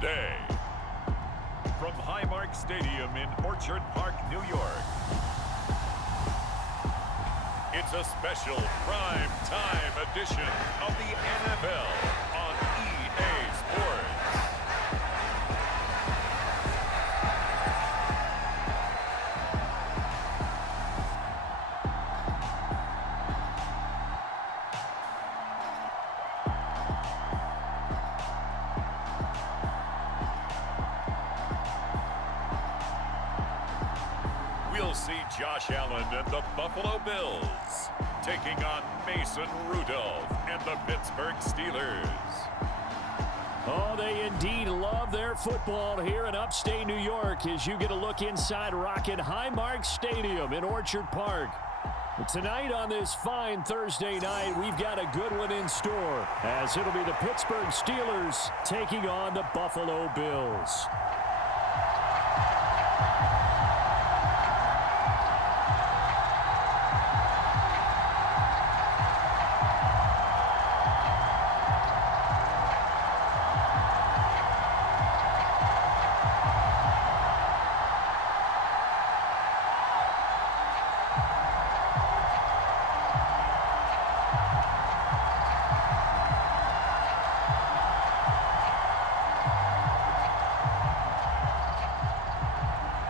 the day. From Highmark Stadium in Orchard Park, New York, it's a special prime time edition of the NFL on EA Sports. We'll see Josh Allen and the Buffalo Bills taking on Mason Rudolph and the Pittsburgh Steelers. Oh, they indeed love their football here in upstate New York as you get a look inside Rocket Highmark Stadium in Orchard Park. Tonight on this fine Thursday night, we've got a good one in store as it'll be the Pittsburgh Steelers taking on the Buffalo Bills.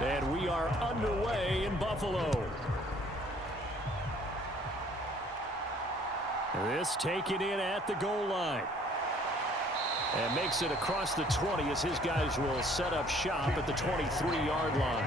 And we are underway in Buffalo. This taken in at the goal line. And makes it across the 20 as his guys will set up shop at the 23-yard line.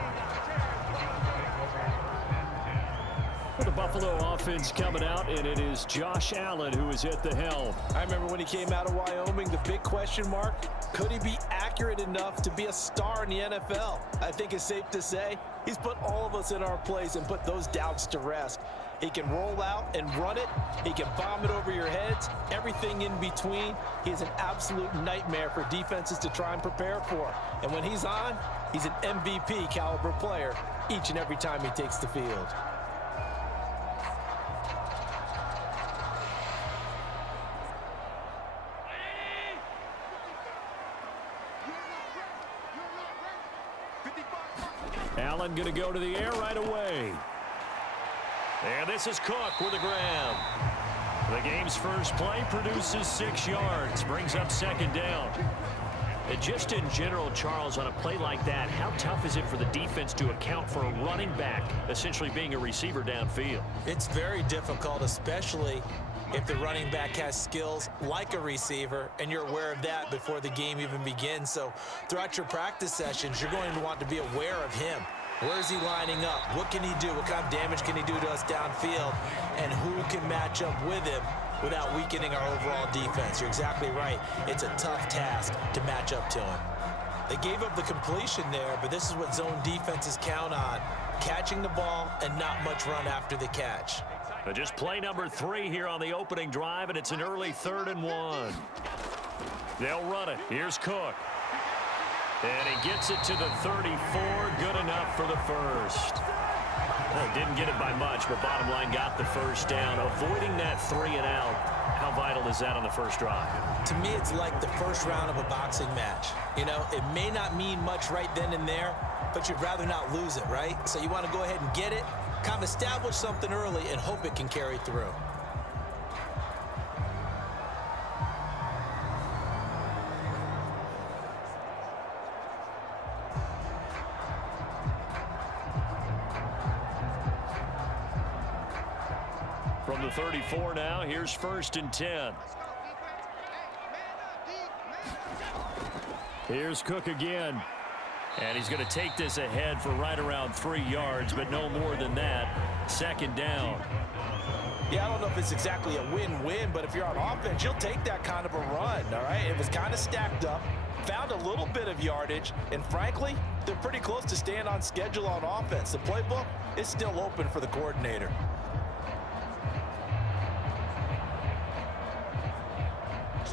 For the Buffalo offense coming out, and it is Josh Allen who is at the helm. I remember when he came out of Wyoming, the big question mark, could he be accurate enough to be a star in the NFL? I think it's safe to say he's put all of us in our place and put those doubts to rest. He can roll out and run it. He can bomb it over your heads. Everything in between. He's an absolute nightmare for defenses to try and prepare for. And when he's on, he's an MVP caliber player each and every time he takes the field. Allen going to go to the air right away. And this is Cook with a grab. The game's first play produces 6 yards, brings up second down. And just in general, Charles, on a play like that, how tough is it for the defense to account for a running back essentially being a receiver downfield? It's very difficult, especially if the running back has skills like a receiver, and you're aware of that before the game even begins. So throughout your practice sessions, you're going to want to be aware of him. Where is he lining up? What can he do? What kind of damage can he do to us downfield? And who can match up with him without weakening our overall defense? You're exactly right. It's a tough task to match up to him. They gave up the completion there, but this is what zone defenses count on. Catching the ball and not much run after the catch. But just play number 3 here on the opening drive, and it's an early 3rd and 1. They'll run it. Here's Cook. And he gets it to the 34. Good enough for the first. Well, didn't get it by much, but bottom line got the first down. Avoiding that 3 and out. How vital is that on the first drive? To me, it's like the first round of a boxing match. You know, it may not mean much right then and there, but you'd rather not lose it, right? So you want to go ahead and get it, kind of establish something early, and hope it can carry through. From the 34 now, here's 1st and 10. Here's Cook again. And he's going to take this ahead for right around 3 yards, but no more than that. Second down. Yeah, I don't know if it's exactly a win-win, but if you're on offense, you'll take that kind of a run, all right? It was kind of stacked up, found a little bit of yardage, and frankly, they're pretty close to staying on schedule on offense. The playbook is still open for the coordinator.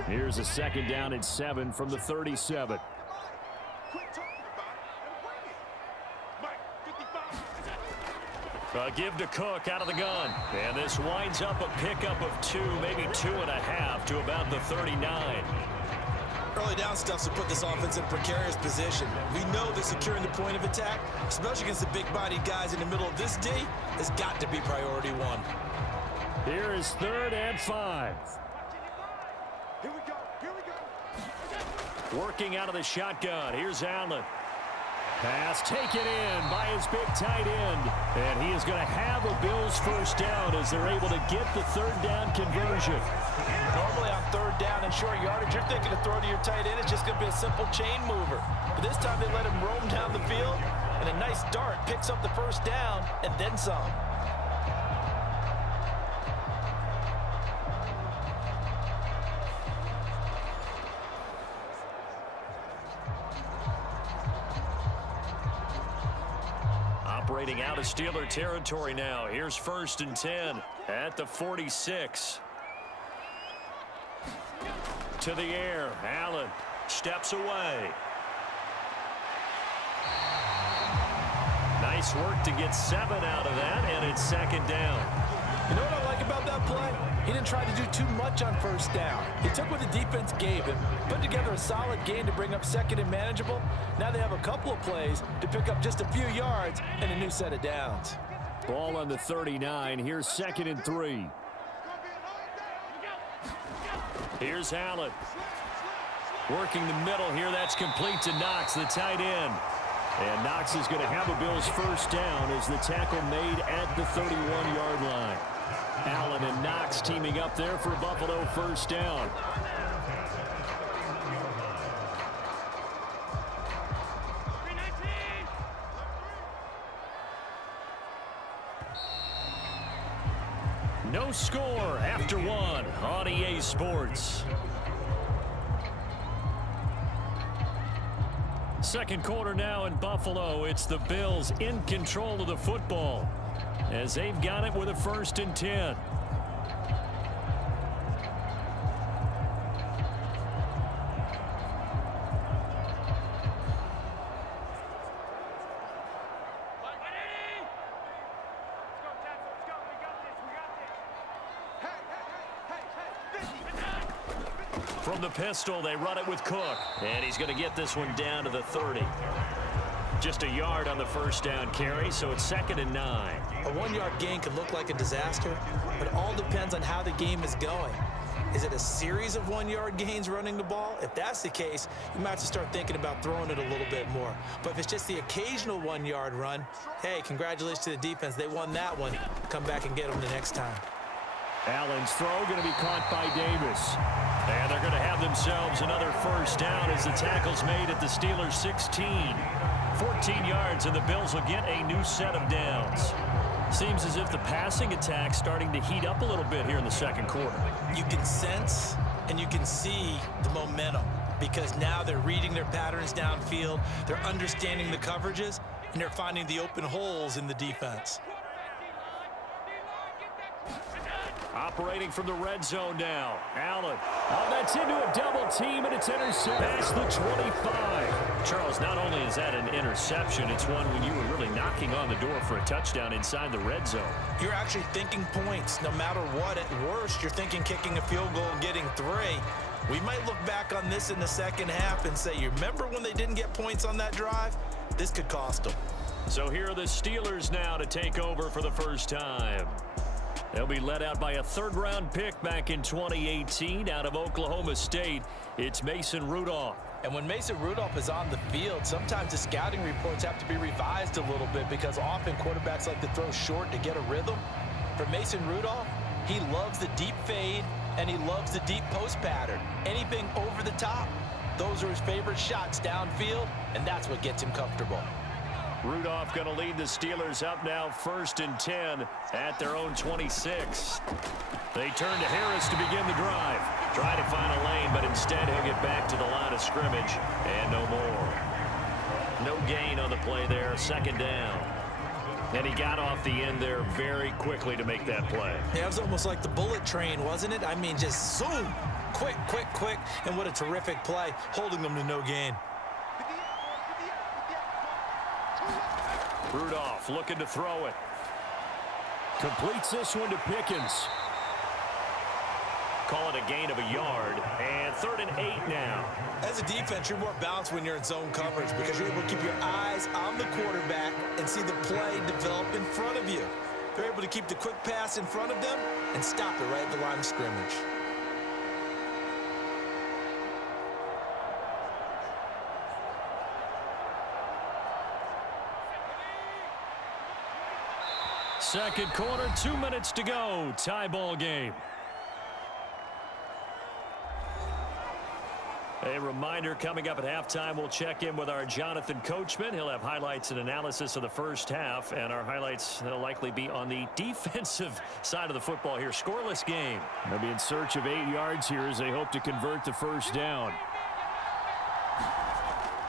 Here's a second down and 7 from the 37. Give to Cook out of the gun. And this winds up a pickup of 2, maybe 2.5 to about the 39. Early down stuff to put this offense in a precarious position. We know that securing the point of attack, especially against the big-bodied guys in the middle of this D, has got to be priority one. Here is 3rd and 5. Here we go. Working out of the shotgun. Here's Allen. Pass taken in by his big tight end. And he is going to have a Bills first down as they're able to get the 3rd down conversion. Normally on 3rd down and short yardage, you're thinking to throw to your tight end. It's just going to be a simple chain mover. But this time they let him roam down the field, and a nice dart picks up the first down and then some. Operating out of Steeler territory now. Here's 1st and 10 at the 46. To the air. Allen steps away. Nice work to get 7 out of that, and it's 2nd down. You know what I like about that play? He didn't try to do too much on 1st down. He took what the defense gave him, put together a solid gain to bring up 2nd and manageable. Now they have a couple of plays to pick up just a few yards and a new set of downs. Ball on the 39. Here's 2nd and 3. Here's Allen. Working the middle here. That's complete to Knox, the tight end. And Knox is going to have a Bills first down as the tackle made at the 31-yard line. Allen and Knox teaming up there for Buffalo first down. No score after 1 on EA Sports. Second quarter now in Buffalo. It's the Bills in control of the football as they've got it with a 1st and 10. From the pistol, they run it with Cook. And he's going to get this one down to the 30. Just a yard on the first down carry, so it's 2nd and 9. A 1-yard gain could look like a disaster, but it all depends on how the game is going. Is it a series of 1-yard gains running the ball? If that's the case, you might have to start thinking about throwing it a little bit more. But if it's just the occasional 1-yard run, hey, congratulations to the defense. They won that one. Come back and get them the next time. Allen's throw going to be caught by Davis. And they're going to have themselves another first down as the tackle's made at the Steelers' 16. 14 yards, and the Bills will get a new set of downs. Seems as if the passing attack's starting to heat up a little bit here in the second quarter. You can sense and you can see the momentum because now they're reading their patterns downfield, they're understanding the coverages, and they're finding the open holes in the defense. Operating from the red zone now. Allen. Oh, that's into a double team, and it's intercepted past the 25. Charles, not only is that an interception, it's one when you were really knocking on the door for a touchdown inside the red zone. You're actually thinking points no matter what. At worst, you're thinking kicking a field goal and getting 3. We might look back on this in the second half and say, you remember when they didn't get points on that drive? This could cost them. So here are the Steelers now to take over for the first time. They'll be led out by a third-round pick back in 2018 out of Oklahoma State. It's Mason Rudolph. And when Mason Rudolph is on the field, sometimes the scouting reports have to be revised a little bit because often quarterbacks like to throw short to get a rhythm. For Mason Rudolph, he loves the deep fade and he loves the deep post pattern. Anything over the top, those are his favorite shots downfield, and that's what gets him comfortable. Rudolph going to lead the Steelers up now 1st and 10 at their own 26. They turn to Harris to begin the drive. Try to find a lane, but instead he'll get back to the line of scrimmage and no more. No gain on the play there, 2nd down. And he got off the end there very quickly to make that play. Yeah, it was almost like the bullet train, wasn't it? I mean, just zoom, quick, quick, quick, and what a terrific play, holding them to no gain. Rudolph looking to throw it. Completes this one to Pickens. Call it a gain of a yard. And 3rd and 8 now. As a defense, you're more balanced when you're in zone coverage because you're able to keep your eyes on the quarterback and see the play develop in front of you. They're able to keep the quick pass in front of them and stop it right at the line of scrimmage. Second quarter, 2 minutes to go. Tie ball game. A reminder, coming up at halftime, we'll check in with our Jonathan Coachman. He'll have highlights and analysis of the first half, and our highlights will likely be on the defensive side of the football here. Scoreless game. They'll be in search of 8 yards here as they hope to convert the first down.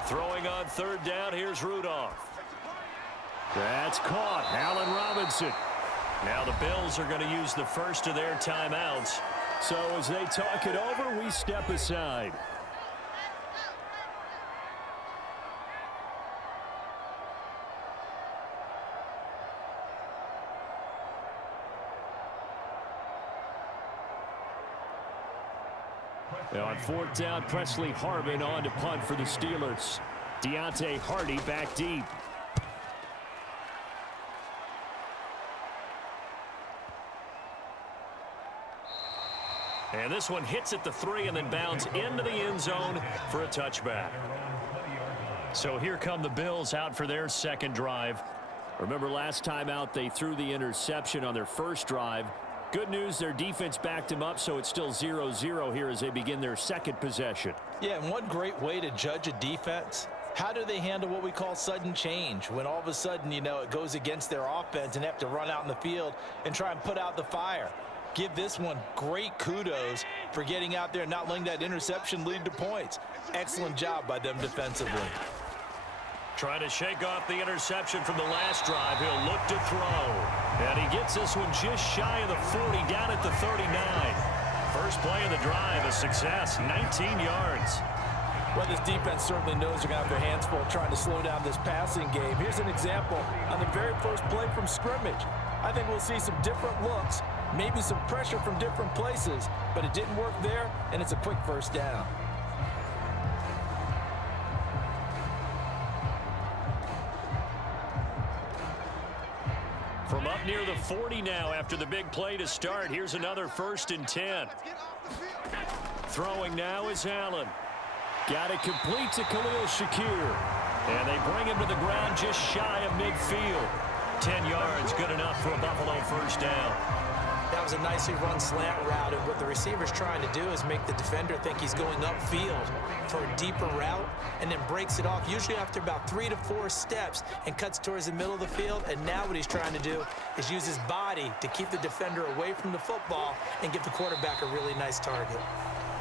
Throwing on 3rd down, here's Rudolph. That's caught. Allen Robinson. Now the Bills are going to use the first of their timeouts. So as they talk it over, we step aside. Now on 4th down, Presley Harvin on to punt for the Steelers. Deontay Hardy back deep. And this one hits at the 3 and then bounds into the end zone for a touchback. So here come the Bills out for their second drive. Remember last time out they threw the interception on their first drive. Good news, their defense backed him up, so it's still 0-0 here as they begin their second possession. Yeah, and one great way to judge a defense, how do they handle what we call sudden change? When all of a sudden, you know, it goes against their offense and they have to run out in the field and try and put out the fire. Give this one great kudos for getting out there and not letting that interception lead to points. Excellent job by them defensively. Trying to shake off the interception from the last drive. He'll look to throw. And he gets this one just shy of the 40, down at the 39. First play of the drive, a success, 19 yards. Well, this defense certainly knows they're going to have their hands full trying to slow down this passing game. Here's an example on the very first play from scrimmage. I think we'll see some different looks, maybe some pressure from different places, but it didn't work there, and it's a quick first down. From up near the 40 now after the big play to start. Here's another 1st and 10. Throwing now is Allen. Got it complete to Khalil Shakir. And they bring him to the ground just shy of midfield. 10 yards, good enough for a Buffalo first down. That was a nicely run slant route, and what the receiver's trying to do is make the defender think he's going upfield for a deeper route and then breaks it off, usually after about 3 to 4 steps, and cuts towards the middle of the field. And now what he's trying to do is use his body to keep the defender away from the football and give the quarterback a really nice target.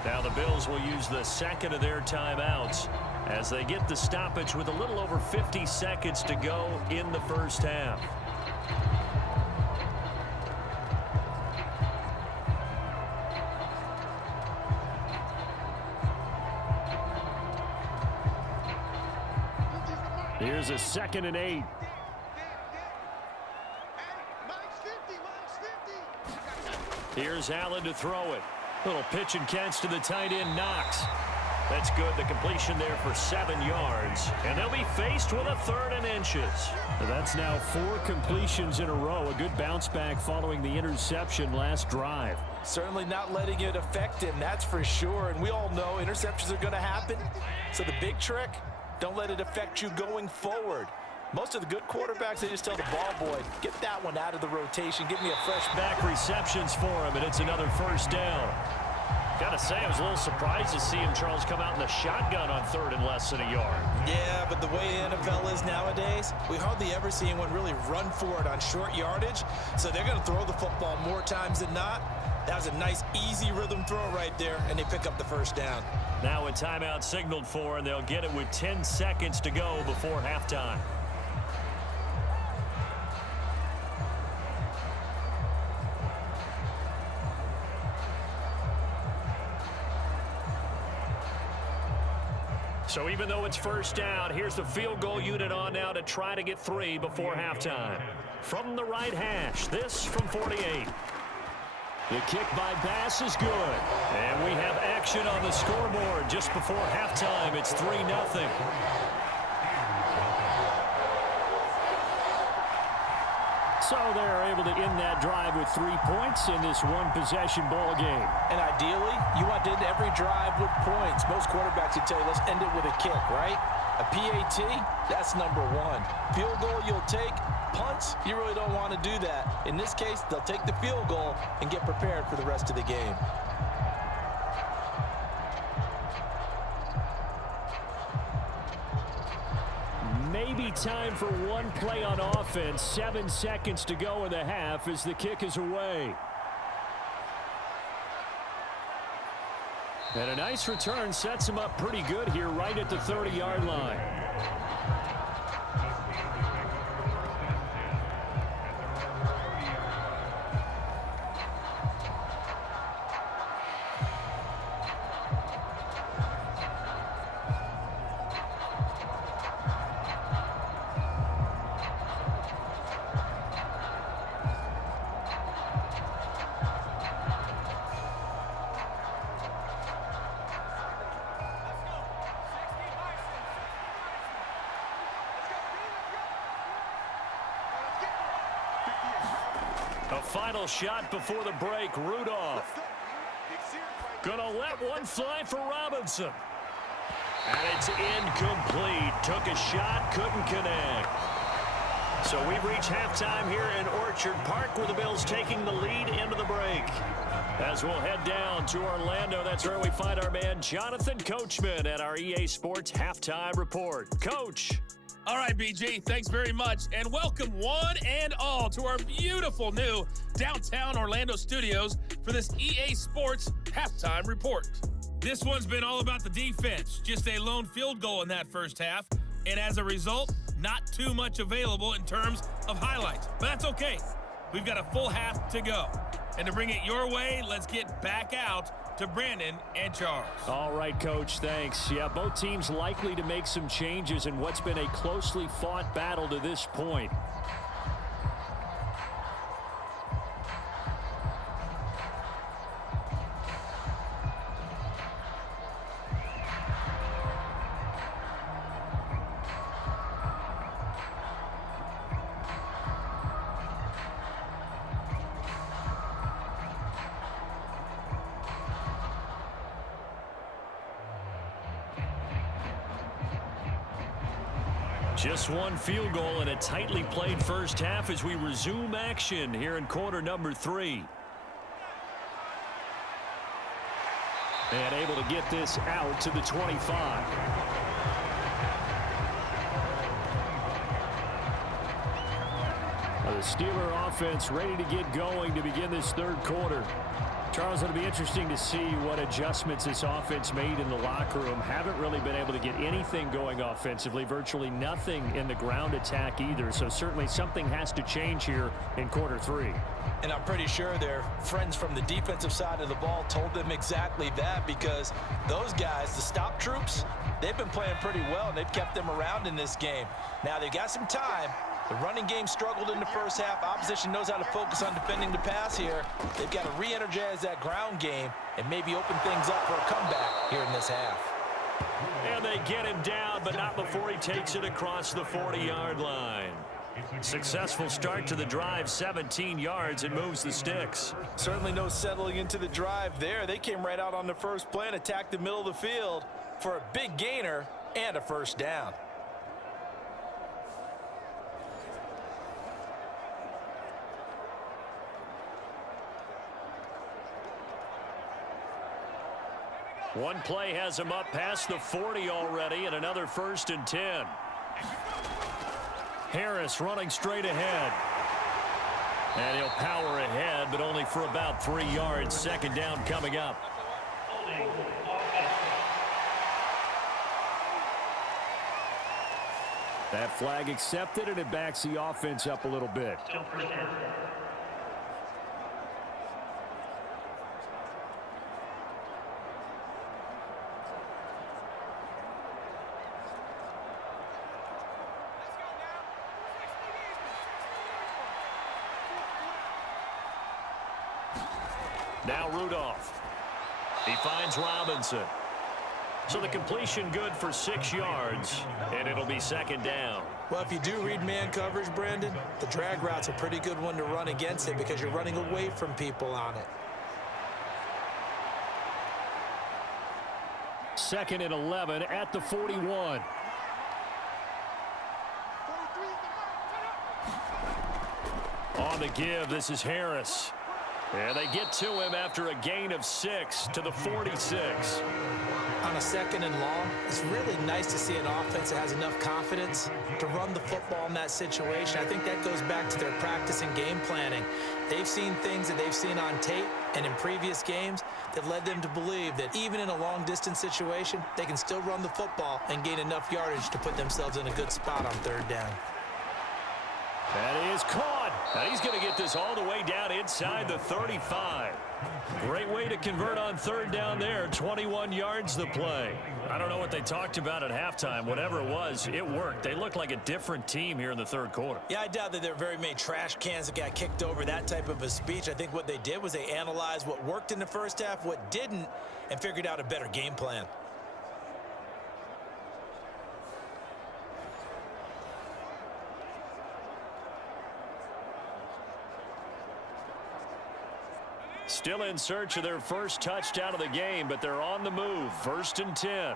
Now the Bills will use the second of their timeouts as they get the stoppage with a little over 50 seconds to go in the first half. Here's a 2nd and 8. Here's Allen to throw it. Little pitch and catch to the tight end, Knox. That's good. The completion there for 7 yards. And they'll be faced with a 3rd and inches. That's now 4 completions in a row. A good bounce back following the interception last drive. Certainly not letting it affect him, that's for sure. And we all know interceptions are going to happen. So the big trick, don't let it affect you going forward. Most of the good quarterbacks, they just tell the ball boy, get that one out of the rotation. Give me a fresh back receptions for him, and it's another first down. Got to say, I was a little surprised to see him, Charles, come out in the shotgun on 3rd and less than a yard. Yeah, but the way the NFL is nowadays, we hardly ever see anyone really run for it on short yardage. So they're going to throw the football more times than not. That was a nice, easy rhythm throw right there, and they pick up the first down. Now a timeout signaled for, and they'll get it with 10 seconds to go before halftime. So even though it's first down, here's the field goal unit on now to try to get 3 before halftime. From the right hash, this from 48. The kick by Bass is good. And we have action on the scoreboard just before halftime. It's 3-0. So they're able to end that drive with 3 points in this one-possession ball game. And ideally, you want to end every drive with points. Most quarterbacks would tell you, let's end it with a kick, right? A PAT, that's number one. Field goal you'll take. Punts, you really don't want to do that. In this case, they'll take the field goal and get prepared for the rest of the game. Maybe time for one play on offense. 7 seconds to go in the half as the kick is away. And a nice return sets him up pretty good here right at the 30-yard line. A final shot before the break. Rudolph gonna let one fly for Robinson. And it's incomplete. Took a shot, couldn't connect. So we've reached halftime here in Orchard Park with the Bills taking the lead into the break. As we'll head down to Orlando, that's where we find our man Jonathan Coachman at our EA Sports Halftime Report. Coach. All right, BG, thanks very much, and welcome one and all to our beautiful new downtown Orlando studios for this EA Sports Halftime Report. This one's been all about the defense, just a lone field goal in that first half, and as a result, not too much available in terms of highlights, but that's okay. We've got a full half to go, and to bring it your way, let's get back out to Brandon and Charles. All right, Coach, thanks. Yeah, both teams likely to make some changes in what's been a closely fought battle to this point. Just one field goal in a tightly played first half as we resume action here in quarter number 3. And able to get this out to the 25. The Steeler offense ready to get going to begin this third quarter. Charles, it'll be interesting to see what adjustments this offense made in the locker room. Haven't really been able to get anything going offensively, virtually nothing in the ground attack either. So certainly something has to change here in quarter 3. And I'm pretty sure their friends from the defensive side of the ball told them exactly that, because those guys, the stop troops, they've been playing pretty well, and they've kept them around in this game. Now they've got some time. The running game struggled in the first half. Opposition knows how to focus on defending the pass here. They've got to re-energize that ground game and maybe open things up for a comeback here in this half. And they get him down, but not before he takes it across the 40-yard line. Successful start to the drive, 17 yards, and moves the sticks. Certainly no settling into the drive there. They came right out on the first play and attacked the middle of the field for a big gainer and a first down. One play has him up past the 40 already, and another 1st and 10. Harris running straight ahead. And he'll power ahead, but only for about 3 yards. Second down coming up. That flag accepted, and it backs the offense up a little bit. Now Rudolph. He finds Robinson. So the completion good for 6 yards, and it'll be second down. Well, if you do read man coverage, Brandon, the drag route's a pretty good one to run against it because you're running away from people on it. 2nd and 11 at the 41. On the give, this is Harris. And they get to him after a gain of 6 to the 46. On a 2nd and long, it's really nice to see an offense that has enough confidence to run the football in that situation. I think that goes back to their practice and game planning. They've seen things that they've seen on tape and in previous games that led them to believe that even in a long-distance situation, they can still run the football and gain enough yardage to put themselves in a good spot on 3rd down. That is caught. Now he's going to get this all the way down inside the 35. Great way to convert on 3rd down there. 21 yards the play. I don't know what they talked about at halftime. Whatever it was, it worked. They looked like a different team here in the 3rd quarter. Yeah, I doubt that there were very many trash cans that got kicked over that type of a speech. I think what they did was they analyzed what worked in the first half, what didn't, and figured out a better game plan. Still in search of their first touchdown of the game, but they're on the move. 1st and 10.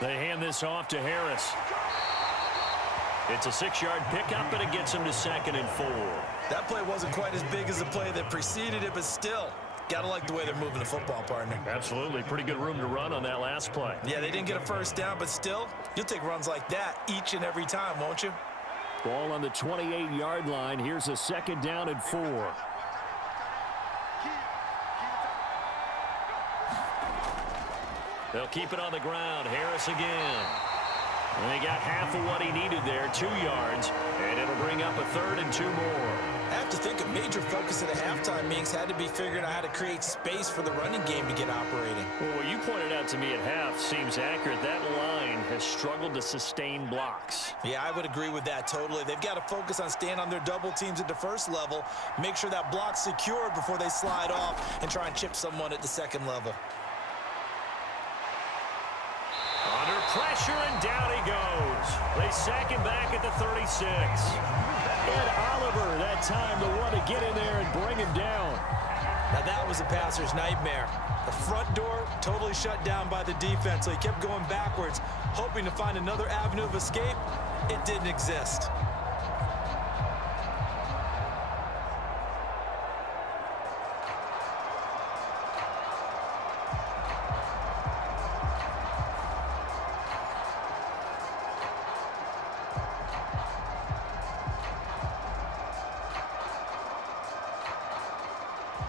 They hand this off to Harris. It's a 6-yard pickup, and it gets him to 2nd and 4. That play wasn't quite as big as the play that preceded it, but still, gotta like the way they're moving the football, partner. Absolutely. Pretty good room to run on that last play. Yeah, they didn't get a first down, but still, you'll take runs like that each and every time, won't you? Ball on the 28-yard line. Here's a 2nd down and 4. They'll keep it on the ground. Harris again. And they got half of what he needed there, 2 yards, and it'll bring up a 3rd and 2 more. I have to think a major focus of the halftime meetings had to be figuring out how to create space for the running game to get operating. Well, what you pointed out to me at half seems accurate. That line has struggled to sustain blocks. Yeah, I would agree with that totally. They've got to focus on staying on their double teams at the first level, make sure that block's secured before they slide off and try and chip someone at the 2nd level. Under pressure, and down he goes. They sack him back at the 36. Ed Oliver, that time, the one to get in there and bring him down. Now that was a passer's nightmare. The front door totally shut down by the defense, so he kept going backwards, hoping to find another avenue of escape. It didn't exist.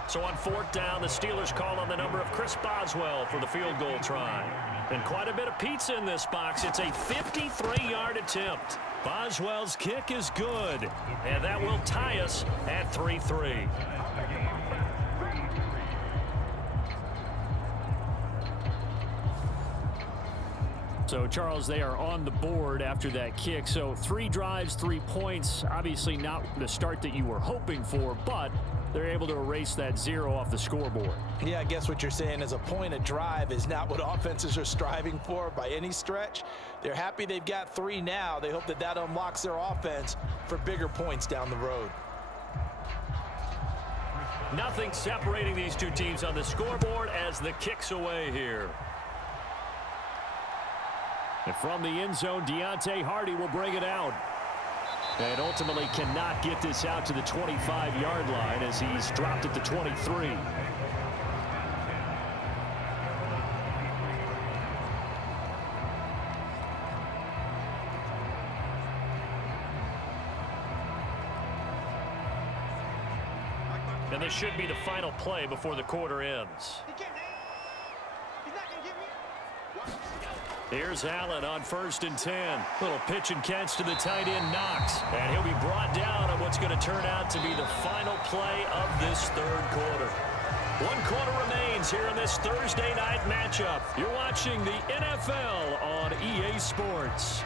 So on 4th down, the Steelers call on the number of Chris Boswell for the field goal try. And quite a bit of pizza in this box. It's a 53-yard attempt. Boswell's kick is good. And that will tie us at 3-3. So, Charles, they are on the board after that kick. So 3 drives, 3 points. Obviously not the start that you were hoping for, but they're able to erase that 0 off the scoreboard. Yeah, I guess what you're saying is a point a drive is not what offenses are striving for by any stretch. They're happy they've got 3 now. They hope that that unlocks their offense for bigger points down the road. Nothing separating these two teams on the scoreboard as the kick's away here. And from the end zone, Deontay Hardy will bring it out. And ultimately cannot get this out to the 25-yard line as he's dropped at the 23. And this should be the final play before the quarter ends. Here's Allen on 1st and 10. Little pitch and catch to the tight end, Knox. And he'll be brought down on what's going to turn out to be the final play of this 3rd quarter. 1 quarter remains here in this Thursday night matchup. You're watching the NFL on EA Sports.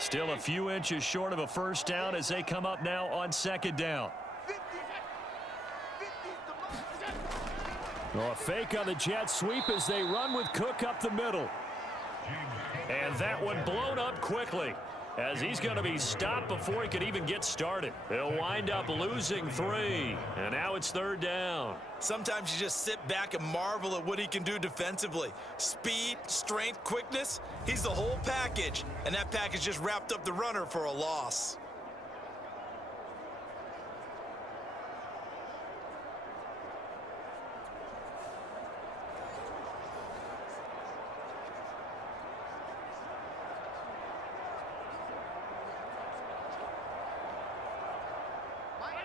Still a few inches short of a first down as they come up now on second down. A fake on the jet sweep as they run with Cook up the middle. And that one blown up quickly as he's going to be stopped before he could even get started. He'll wind up losing 3. And now it's third down. Sometimes you just sit back and marvel at what he can do defensively. Speed, strength, quickness, he's the whole package. And that package just wrapped up the runner for a loss.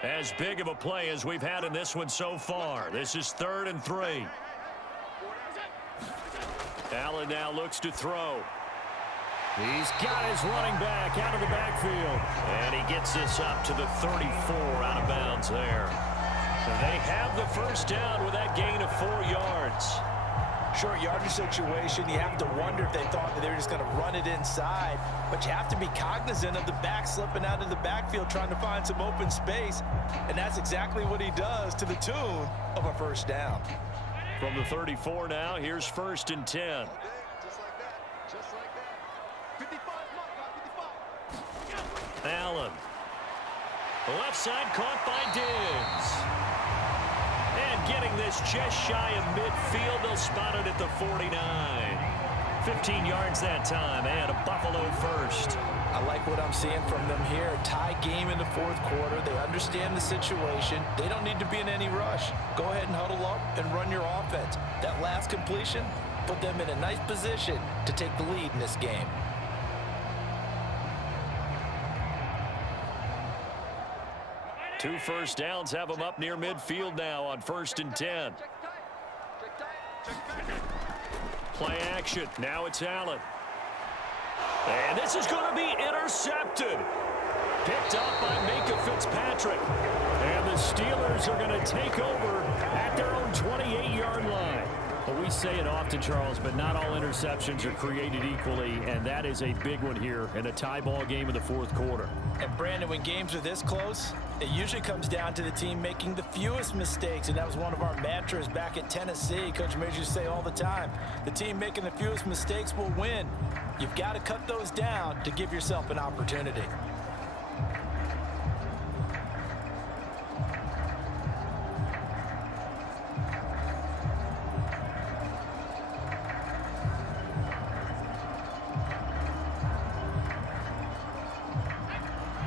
As big of a play as we've had in this one so far. This is 3rd and 3. Allen now looks to throw. He's got his running back out of the backfield. And he gets this up to the 34 out of bounds there. They have the first down with that gain of 4 yards. Short yardage situation, you have to wonder if they thought that they were just going to run it inside. But you have to be cognizant of the back slipping out of the backfield trying to find some open space. And that's exactly what he does to the tune of a first down. From the 34 now, here's 1st and 10. Just like that. Just like that. 55, Mark, 55. Allen. The left side caught by Diggs. And getting this just shy of midfield, they'll spot it at the 49. 15 yards that time, and a Buffalo first. I like what I'm seeing from them here. A tie game in the 4th quarter. They understand the situation. They don't need to be in any rush. Go ahead and huddle up and run your offense. That last completion put them in a nice position to take the lead in this game. Two first downs have them up near midfield now on 1st and 10. Play action. Now it's Allen. And this is going to be intercepted. Picked up by Minka Fitzpatrick. And the Steelers are going to take over at their own 28-yard line. Well, we say it often, Charles, but not all interceptions are created equally, and that is a big one here in a tie ball game in the 4th quarter. And, Brandon, when games are this close, it usually comes down to the team making the fewest mistakes, and that was one of our mantras back at Tennessee. Coach Major used to say all the time, the team making the fewest mistakes will win. You've got to cut those down to give yourself an opportunity.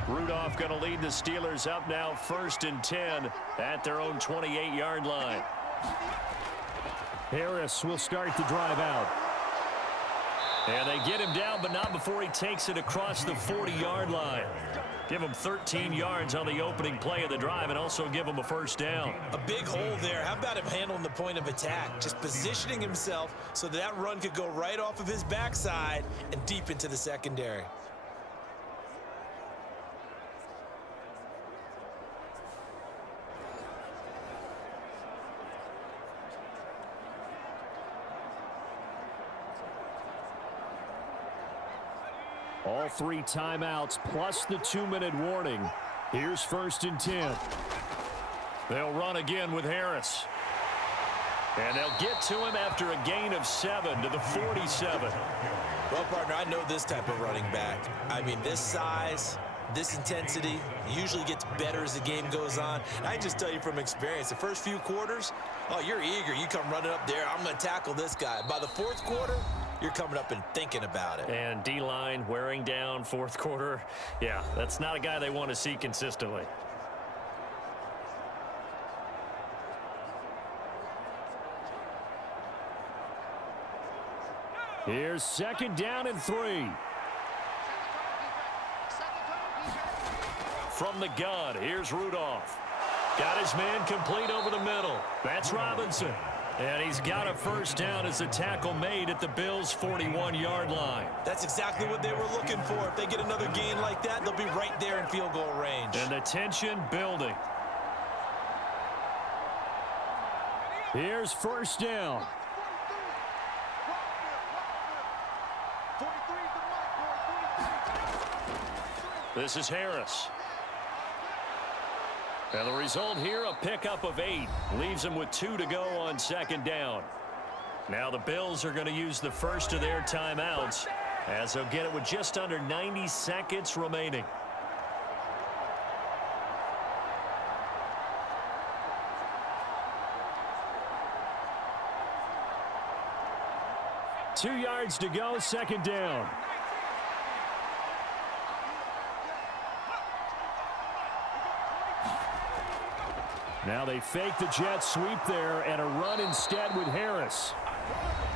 Rudolph going to lead the Steelers up now 1st and 10 at their own 28-yard line. Harris will start the drive out. And they get him down, but not before he takes it across the 40-yard line. Give him 13 yards on the opening play of the drive and also give him a first down. A big hole there. How about him handling the point of attack? Just positioning himself so that run could go right off of his backside and deep into the secondary. All 3 timeouts plus the 2-minute warning. Here's 1st and 10. They'll run again with Harris. And they'll get to him after a gain of 7 to the 47. Well, partner, I know this type of running back. I mean, this size, this intensity usually gets better as the game goes on. And I just tell you from experience, the first few quarters, oh, you're eager. You come running up there, I'm going to tackle this guy. By the 4th quarter, you're coming up and thinking about it. And D-line wearing down 4th quarter. Yeah, that's not a guy they want to see consistently. Here's 2nd down and 3. From the gun, here's Rudolph. Got his man complete over the middle. That's Robinson. And he's got a first down as the tackle made at the Bills' 41-yard line. That's exactly what they were looking for. If they get another gain like that, they'll be right there in field goal range. And the tension building. Here's 1st down. This is Harris. And the result here, a pickup of 8. Leaves them with 2 to go on 2nd down. Now the Bills are going to use the first of their timeouts as they'll get it with just under 90 seconds remaining. Two yards to go, 2nd down. Now they fake the jet sweep there and a run instead with Harris.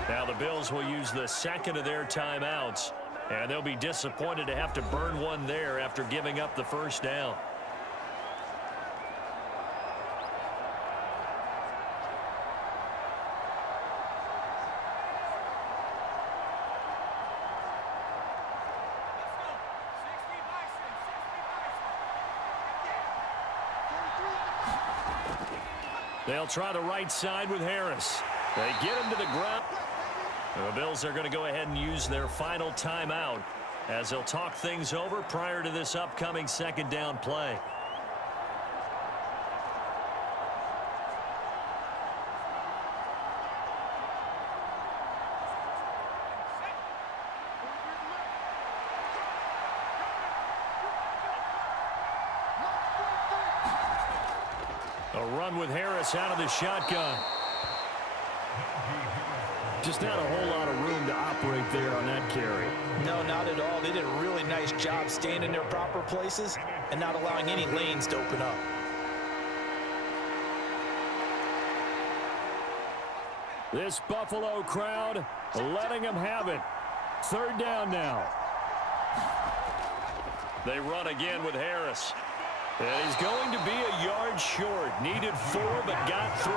Now the Bills will use the second of their timeouts, and they'll be disappointed to have to burn one there after giving up the first down. They'll try the right side with Harris. They get him to the ground. The Bills are going to go ahead and use their final timeout as they'll talk things over prior to this upcoming 2nd down play. A run with Harris out of the shotgun. Just not a whole lot of room to operate there on that carry. No, not at all. They did a really nice job staying in their proper places and not allowing any lanes to open up. This Buffalo crowd letting them have it. 3rd down now. They run again with Harris. And he's going to be a yard short. Needed 4, but got 3.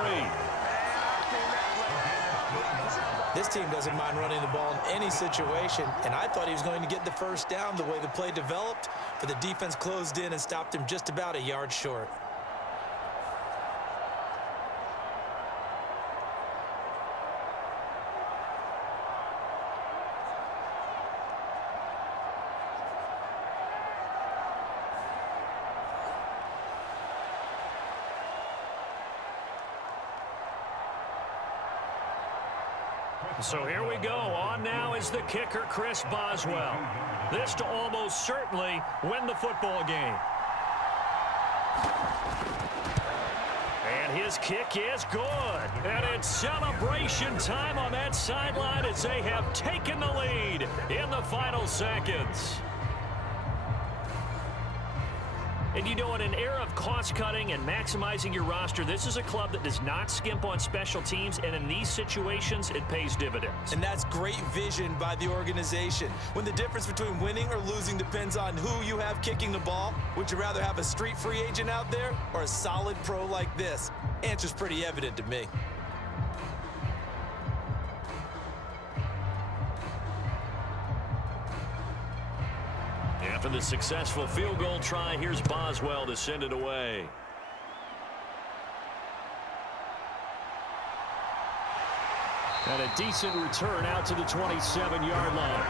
This team doesn't mind running the ball in any situation, and I thought he was going to get the first down the way the play developed, but the defense closed in and stopped him just about a yard short. So here we go. On now is the kicker, Chris Boswell. This to almost certainly win the football game. And his kick is good. And it's celebration time on that sideline as they have taken the lead in the final seconds. And you know, in an era of cost-cutting and maximizing your roster, this is a club that does not skimp on special teams, and in these situations, it pays dividends. And that's great vision by the organization. When the difference between winning or losing depends on who you have kicking the ball, would you rather have a street free agent out there or a solid pro like this? Answer's pretty evident to me. After the successful field goal try, here's Boswell to send it away. And a decent return out to the 27-yard line.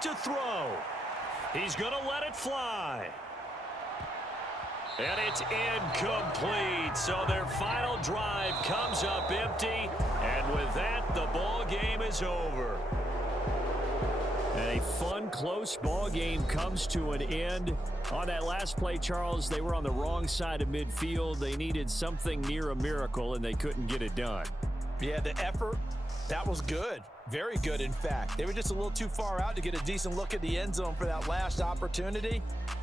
To throw. He's going to let it fly. And it's incomplete. So their final drive comes up empty. And with that, the ball game is over. And a fun, close ball game comes to an end. On that last play, Charles, they were on the wrong side of midfield. They needed something near a miracle, and they couldn't get it done. Yeah, the effort, that was good. Very good, in fact. They were just a little too far out to get a decent look at the end zone for that last opportunity.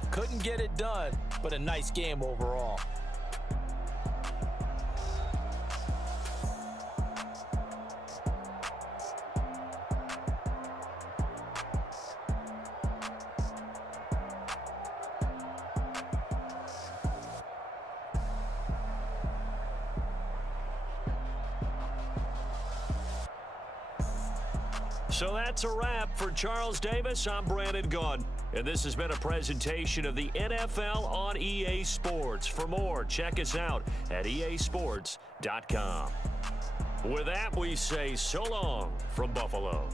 Couldn't get it done, but a nice game overall. So that's a wrap. For Charles Davis, I'm Brandon Gaudin. And this has been a presentation of the NFL on EA Sports. For more, check us out at easports.com. With that, we say so long from Buffalo.